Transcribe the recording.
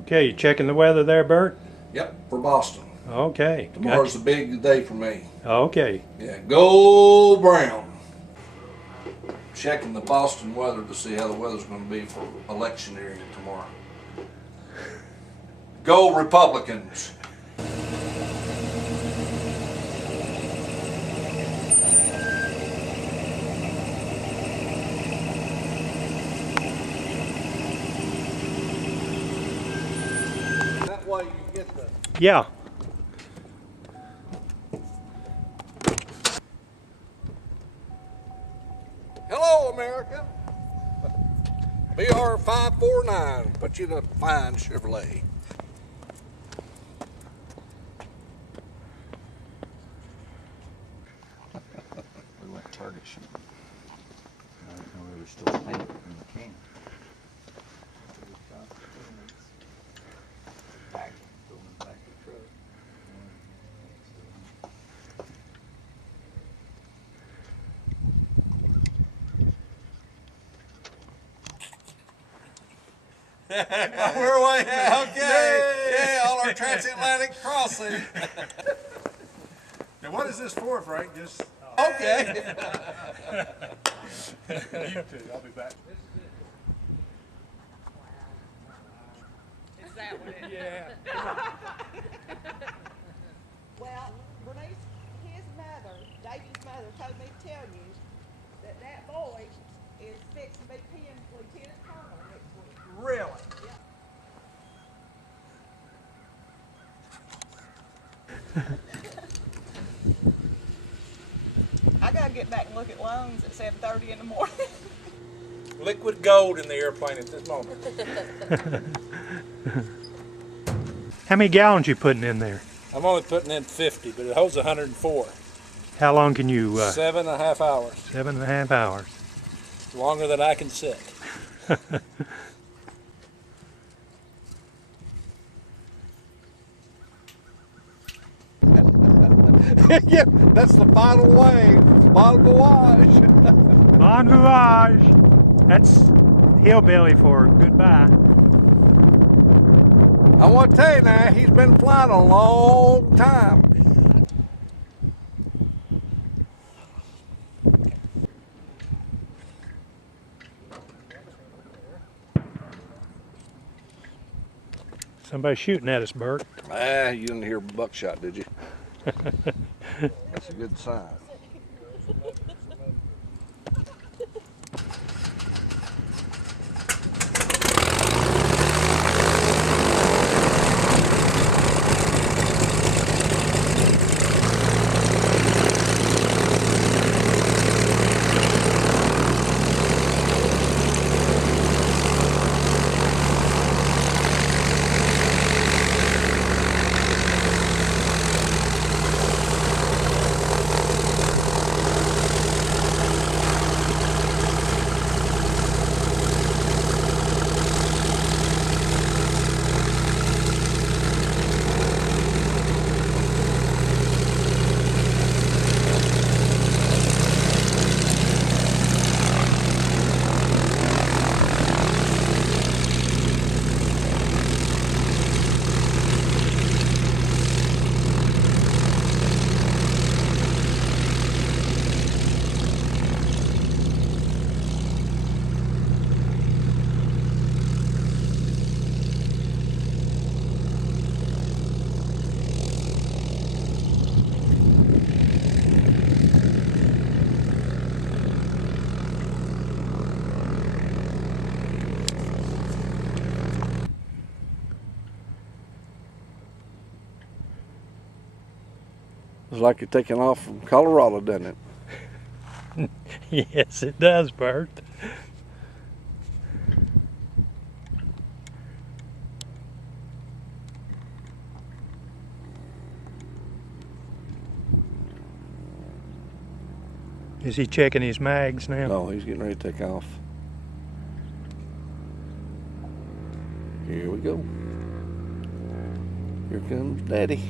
Okay, you checking the weather there, Bert? Yep, for Boston. Okay. Tomorrow's a big day for me. Okay. Yeah, go Brown. Checking the Boston weather to see how the weather's going to be for electioneering tomorrow. Go Republicans. That way you get the... Yeah. Hello, America. BR 549. Put you in a fine Chevrolet. We went target shooting. I didn't know we were still painting in the can. Back, going back to the truck. We're away. Okay. Yeah, all our transatlantic crossing. Now, what is this for, Frank? Just Okay. you two. I'll be back. Is that what it is? Yeah. Well, Bernice, his mother, Davey's mother, told me to tell you that that boy is fixing to be pinned lieutenant colonel next week. Really? I gotta get back and look at loans at 7:30 in the morning. Liquid gold in the airplane at this moment. How many gallons you putting in there? I'm only putting in 50, but it holds 104. How long can you? 7.5 hours. 7.5 hours. Longer than I can sit. Yeah, that's the final wave. Bon voyage. Bon voyage. That's hillbilly for goodbye. I want to tell you now, he's been flying a long time. Somebody shooting at us, Bert. Ah, you didn't hear buckshot, did you? That's a good sign. It's like you're taking off from Colorado, doesn't it? Yes, it does, Bert. Is he checking his mags now? No, he's getting ready to take off. Here we go. Here comes Daddy.